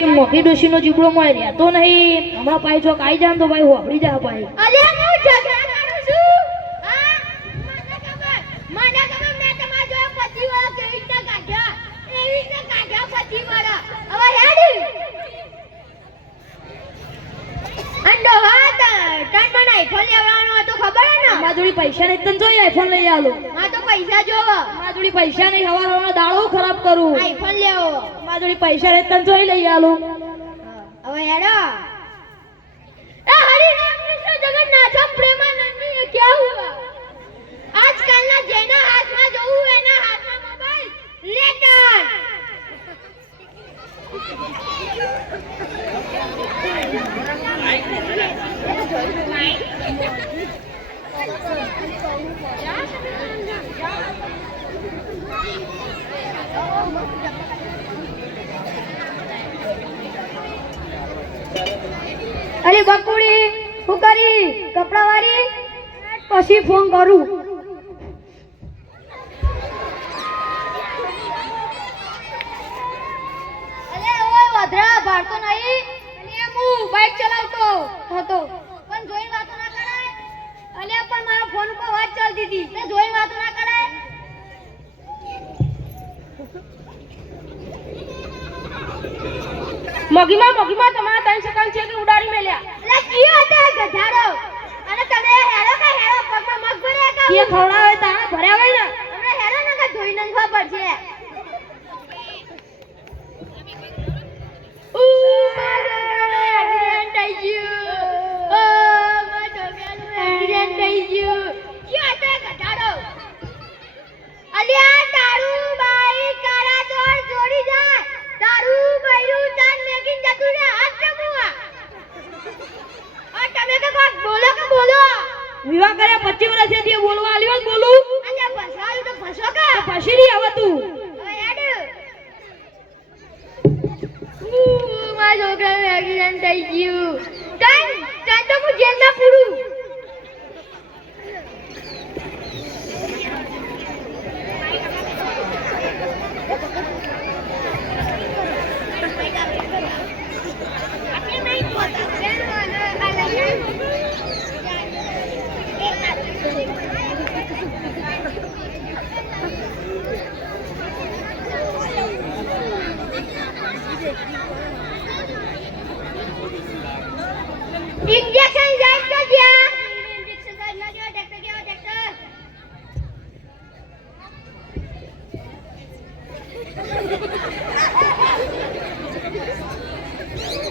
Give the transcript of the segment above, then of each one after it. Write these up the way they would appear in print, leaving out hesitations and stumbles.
મોટી ડોશીનો જીબડો મળે રહેતો નહીં. હમણાં પાઈ ચોક આવી જાય તો ભાઈ હોપડી જા પાઈ. અરે હું ઝઘડા કરું છું. હા મને ખબર મેં તમારા જોડે 25 વર્ષ કેવી રીતે કાઢ્યા એવી રીતે કાઢ્યા 25 વર્ષ. હવે હેડ અંડો હાત તન મને આઈફોન લેવાનો હતો ખબર હે ને. મારા જોડે પૈસા નહીં તને જોઈ આઈફોન લઈ આલો. માં તો પૈસા જોવો. મારા જોડે પૈસા નહીં હવાર હવાર દાડો ખરાબ કરું. આઈફોન લેવો. મારા જોડે પૈસા નહીં તને જોઈ લઈ આલો. હવે હેડો એ હરિ રામ કૃષ્ણ જગન્નાથ પ્રેમાનંદી ये क्या हुआ आजकलના જેના હાથમાં જોવું એના હાથમાં મોબાઈલ લેટર. અરે બકુડી હું કરી કપડા વાળી પછી ફોન કરું. અલે ઓય વધરા ભારતો નહીં. અને હું બાઇક ચલાવતો હતો પણ જોઈ વાતો ના કરાય. અને પણ મારા ફોન ઉપર વાત ચાલતી હતી. તે જોઈ વાતો ના કરાય. મગીમાં તમારા 3 સેકન્ડ છે કે ઉડાડી મેલ્યા. અલે કીયો હતો ગધાડો. અને તમે હેરો કે હેરો પગમાં મગ ભર્યા કે કે ખવડાવે તાણા ભર્યા હોય ને. તમને હેરો ને કે ધોઈ નાખવા પડશે. એક્સિડન્ટ થઈ ગયું. ઓ મારા છોકરાનું એક્સિડન્ટ થઈ ગયું. કીયો હતો ગધાડો. અલ્યા તારું બાઈક કારા દોડ જોડી જાય. તારું બૈરું તાન મેકિન જતું રે હાથ ચમુઆ. આ તમે તો કોક બોલો કે બોલો. વિવાહ કર્યા 25 વર્ષ છે તે બોલવા આલ્યો જ બોલું. આજે ફસાયું તો ફસો કે. તો પછી નહીં હવે તું. હવે હેડ. મારા છોકરાનું એક્સિડન્ટ થઈ ગયું. તન તો હું જેલમાં પૂરું. इंजेक्शन जाए तो क्या इंजेक्शन करना जो डॉक्टर क्या डॉक्टर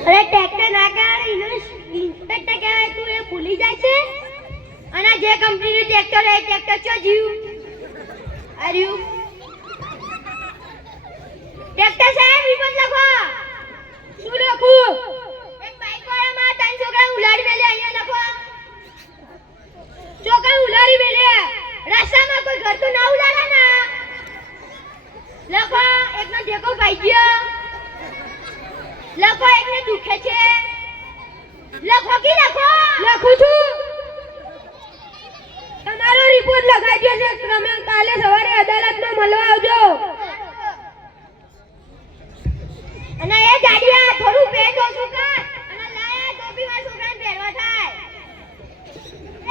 अरे ट्रैक्टर ना कर इंस्पेक्टर कહેવાય તું એ ભૂલી જાય છે. અને જે કંપનીનું ટ્રેક્ટર એ ટ્રેક્ટર ચો જીવ આર્યું ટ્રેક્ટર સાહેબ વિપત લખો. શું લખું? એક બાઈક વાળામાં 3 છોકરા ઉલાડી મેલે અહીંયા લખો. છોકરા ઉલાડી મેલે રસ્તામાં કોઈ ઘર તો ના ઉલાડે ને. લખો એકનો ઢેકો ભાઈ ગયો. લખો એકને દુખે છે. લખો કે લખો. લખું છું. તમારો રિપોર્ટ લખાઈ ગયો છે. તમે કાલે સવારે અદાલતમાં મળવા આવજો. અને એ ગાડીયા થોડું પેટ ઓછું કર. અને લાયા ટોપી માં છોકરાને પહેરવા થાય.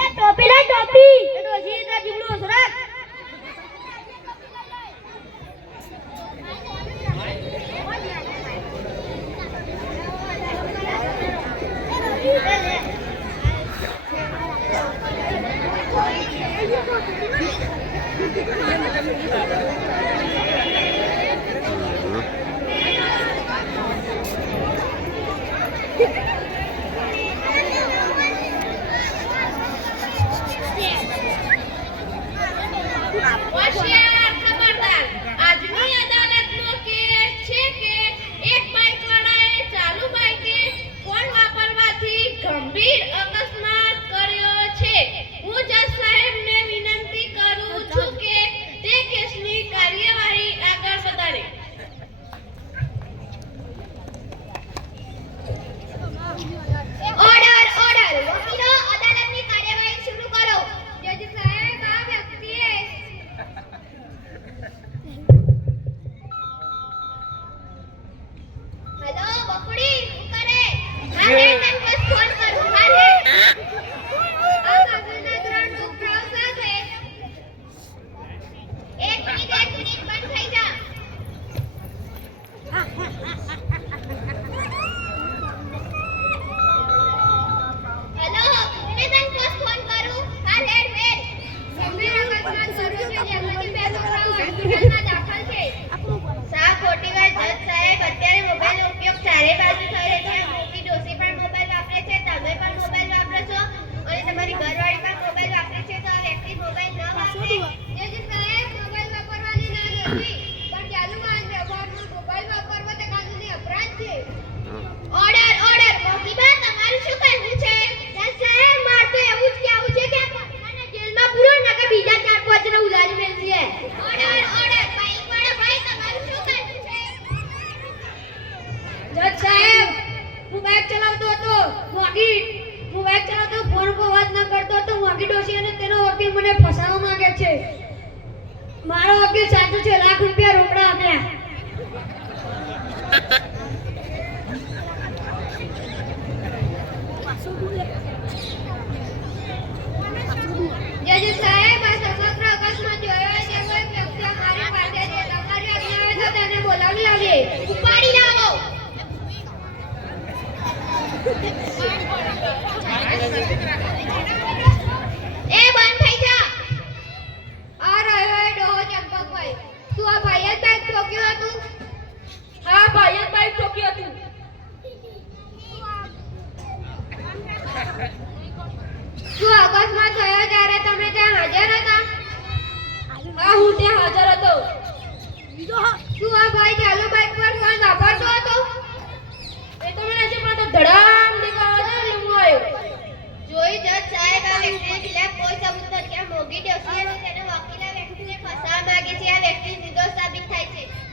એ ટોપી લે ટોપી. એ ડોસી તો જીબડું ઓછું રાખ. આજની અદાલતનો કેસ છે કે એક બાઇક વાળાએ ચાલુ બાઇકે ફોન વાપરવાથી ગંભીર અકસ્માત કર્યો છે. હું જજ સાહેબને વિનંતી કરું છું કે તે કેસની કાર્યવાહી આગળ વધારે. ઓર્ડર ઓર્ડર વકીલો અદાલતની કાર્યવાહી શરૂ કરો. જજ સાહેબ આ વ્યક્તિએ હેલો બપોર મોગી મોબાઈલ ચલાવતો ફોન પર વાત ન કરતો તો મોગી ડોશી અને તેનો વકીલ મને ફસાવવા માંગે છે. મારો વકીલ સાચો છે, લાખ રૂપિયા રોકડા આપ્યા. જજ સાહેબ, આ સમગ્ર અકસ્માત જોયો છે. કોઈ વ્યક્તિ અમારી પાસે છે. તમારી આજ્ઞા હોય તો તેને બોલાવી લાવીએ. ઉપાડી લાવો. એ બંધ થઈ જા. આ રહ્યો એ ડોહો ચંપકભાઈ. શું આ ભાઈએ જ બાઈક ઠોક્યું હતું? હા ભાઈએ જ બાઈક ઠોક્યું હતું. શું અકસ્માત થયો ત્યારે તમે ત્યાં હાજર હતા? હા હું ત્યાં હાજર હતો. શું આ ભાઈ ચાલુ